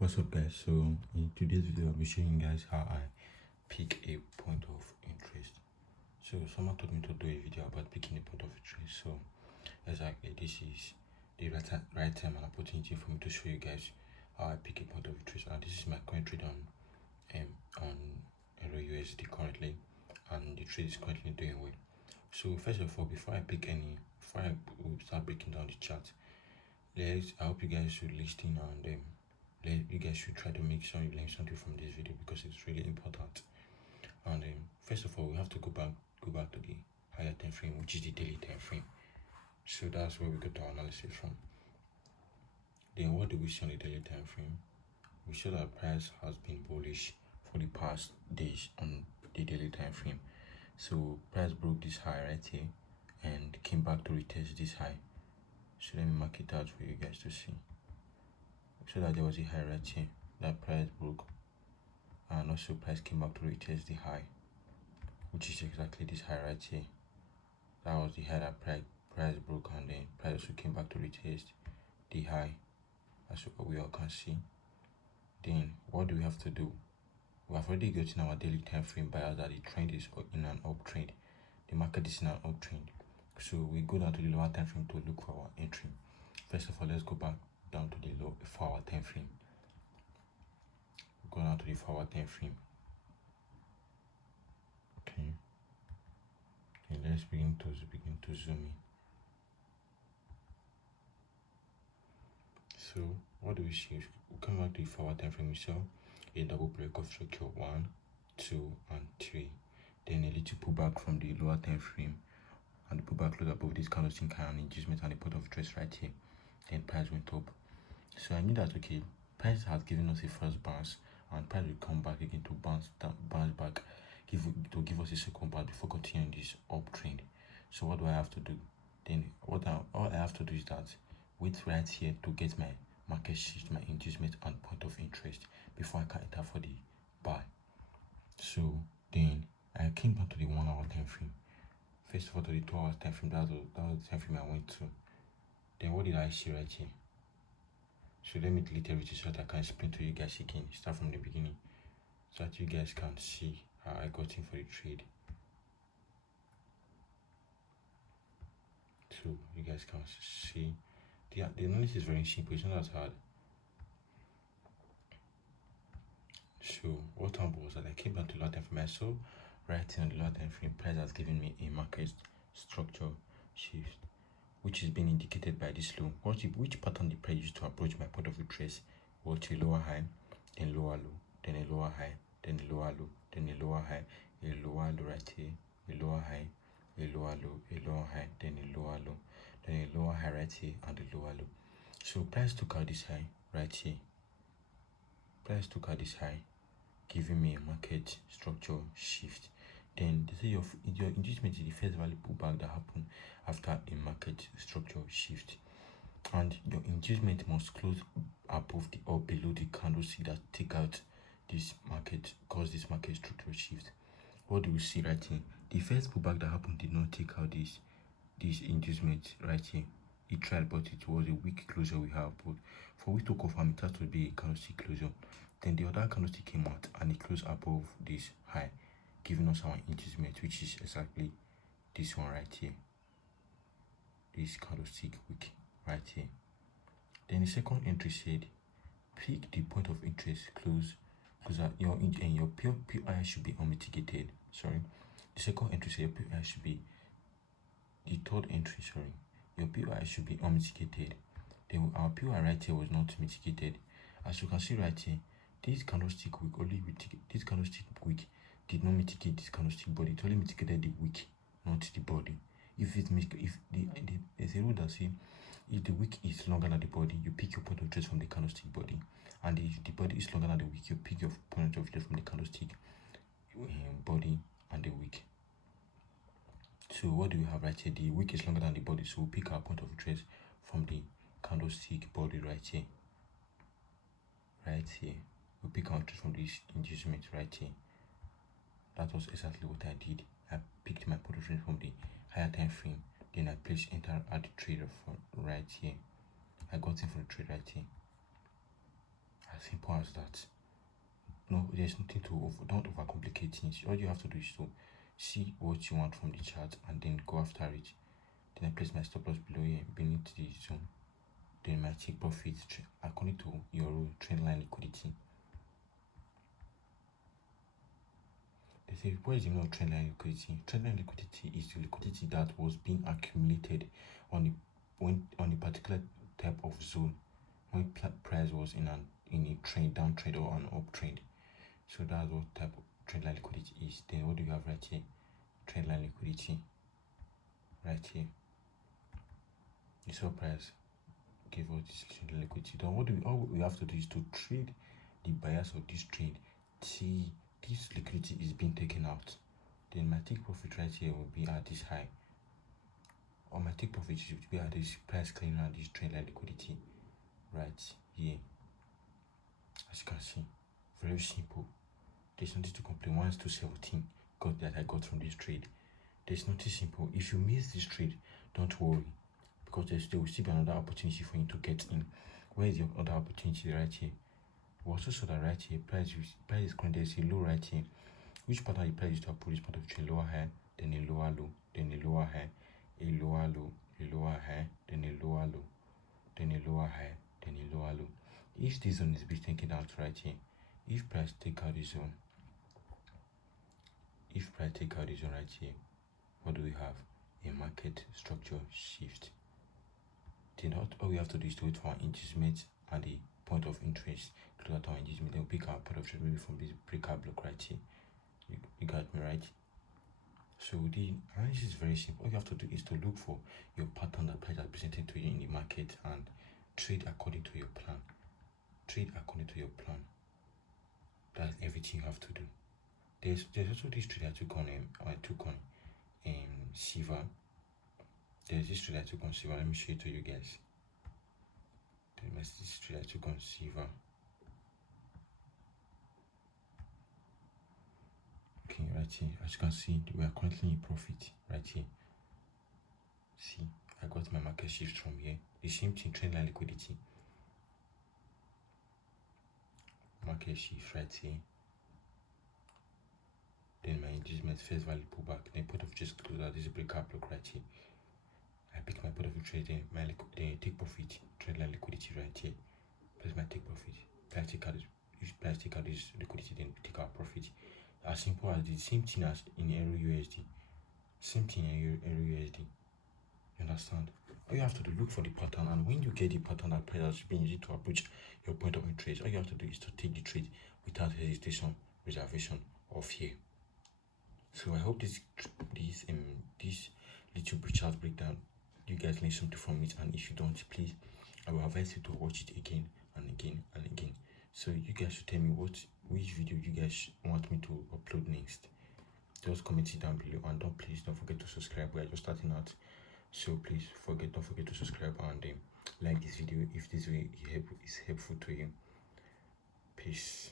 What's up, guys? So in today's video I'll be showing you guys how I pick a point of interest. So someone told me to do a video about picking a point of interest, so exactly this is the right time and opportunity for me to show you guys how I pick a point of interest. And this is my current trade on Euro USD currently, and the trade is currently doing well. So first of all, before I start breaking down the chart, I hope you guys should listen, and you guys should try to make sure you learn something from this video, because it's really important. And first of all, we have to go back to the higher time frame, which is the daily time frame. So that's where we got our analysis from. Then what do we see on the daily time frame? We saw that price has been bullish for the past days on the daily time frame. So price broke this high right here and came back to retest this high. So let me mark it out for you guys to see. So that there was a high right here that price broke, and also price came back to retest the high, which is exactly this high right here. That was the high that price broke, and then price also came back to retest the high, as we all can see. Then what do we have to do? We have already gotten our daily time frame bias that the trend is in an uptrend. The market is in an uptrend. So we go down to the lower time frame to look for our entry. First of all, let's go back down to the 4 hour time frame. Go down to the 4 hour time frame. Okay. And let's begin to zoom in. So what do we see? We come back to the 4 hour time frame. We saw a double break of structure 1, 2, and 3. Then a little pullback from the lower time frame, and the pullback closed above this candlestick and inducement and the point of interest right here. Then price went up. So I knew that okay, price has given us a first bounce, and price will come back again to bounce back, give us a second bounce before continuing this uptrend. So what do I have to do? Then all I have to do is that wait right here to get my market shift, my inducement and point of interest before I can enter for the buy. So then I came back to the 1 hour time frame. First of all, to the 2 hours time frame. That was the time frame I went to. Then what did I see right here? So let me delete everything so that I can explain to you guys again, start from the beginning, so that you guys can see how I got in for the trade. So you guys can see the analysis is very simple, it's not as hard. So what happened was that I came back to the lower time frame. I saw right here on the lower time frame, price has given me a market structure shift, which is being indicated by this low. Which pattern the price used to approach my point of interest was a lower high, then lower low, then a lower high, then a lower low, then a lower high, a lower low right here, a lower high, a lower low, a lower high, then a lower low, then a lower high right here, and a lower low. So price took out this high right here. Price took out this high, giving me a market structure shift. Then they say your inducement is the first value pullback that happened after a market structure shift, and your inducement must close above the or below the candlestick that take out this market, cause this market structure shift. What do we see right here? The first pullback that happened did not take out this inducement right here. It tried, but it was a weak closure we have. But for we to confirm, it has to be a candlestick closure. Then the other candlestick came out and it closed above this high, giving us our inducement, which is exactly this one right here. This candlestick wick right here. Then the second entry said, pick the point of interest close at your PI should be unmitigated. Sorry, the second entry said your PI should be the third entry. Sorry, your PI should be unmitigated. Then our PI right here was not mitigated. As you can see right here, this candlestick wick did not mitigate this candlestick body. It only mitigated the wick, not the body. There's a rule that says if the wick is longer than the body, you pick your point of interest from the candlestick body, and if the body is longer than the wick, you pick your point of interest from the candlestick body and the wick. So what do we have right here? The wick is longer than the body, so we pick our point of interest from the candlestick body right here. Right here, we pick our interest from this inducement right here. That was exactly what I did. I picked my point of interest from the higher time frame, then I placed enter at the trade for right here. I got in for the trade right here. As simple as that. No, there's nothing to don't overcomplicate things. All you have to do is to see what you want from the chart and then go after it. Then I place my stop loss below here, beneath the zone. Then my take profit according to your rule, trend line liquidity. They say, what is the meaning of trend line liquidity? Trend line liquidity is the liquidity that was being accumulated on a particular type of zone when price was in a trend, downtrend or an uptrend. So that's what type of trend line liquidity is. Then what do you have right here? Trend line liquidity right here. You saw price give us this trend line liquidity. Then all we have to do is to trade the bias of this trade till this liquidity is being taken out. Then my take profit right here will be at this high, or my take profit should be at this price clearing at this trend line liquidity right here. As you can see, very simple. There's nothing to complain. 1 to 17 got that I got from this trade. There's nothing simple. If you miss this trade, don't worry, because there will still be another opportunity for you to get in. Where is your other opportunity? Right here. We also saw that right here, price is currently a low right here. Which pattern the price is to approach this part of the trend? Lower high, then a lower low, then a lower high, a lower low, a lower high, then a lower low, then a lower high, then a lower low. If this zone is being taken out right here, if price take out this zone, right here, what do we have? A market structure shift. Then all we have to do is to wait for an engagement at the point of interest. Close out our engagement, then we'll pick our point of trade maybe from this breakout block right here. You got me right? So the analysis is very simple. All you have to do is to look for your pattern that price is presented to you in the market and trade according to your plan. Trade according to your plan. That's everything you have to do. There's also this trade I took on silver. There's this trade I took on silver. Let me show it to you guys. There's this trade I took on silver. Okay, right here, as you can see, we are currently in profit right here. See, I got my market shift from here. The same thing, trend line liquidity. Market shift right here. Then my engagement face value pullback. Then point of just close out this breakout block right here. I pick my point of trade, then my take profit, trend line liquidity right here. Place my take profit. Price take out this liquidity, then take our profit. As simple as the same thing as in Euro USD. Same thing in Euro USD. You understand? All you have to do, look for the pattern, and when you get the pattern that price has been used to approach your point of interest, all you have to do is to take the trade without hesitation, reservation, or fear. So I hope this little chart breakdown, you guys learn something from it, and if you don't, please, I will advise you to watch it again and again and again. So you guys should tell me which video you guys want me to upload next. Just comment it down below, and please don't forget to subscribe. We are just starting out, so please don't forget to subscribe and like this video if this way is helpful to you. Peace.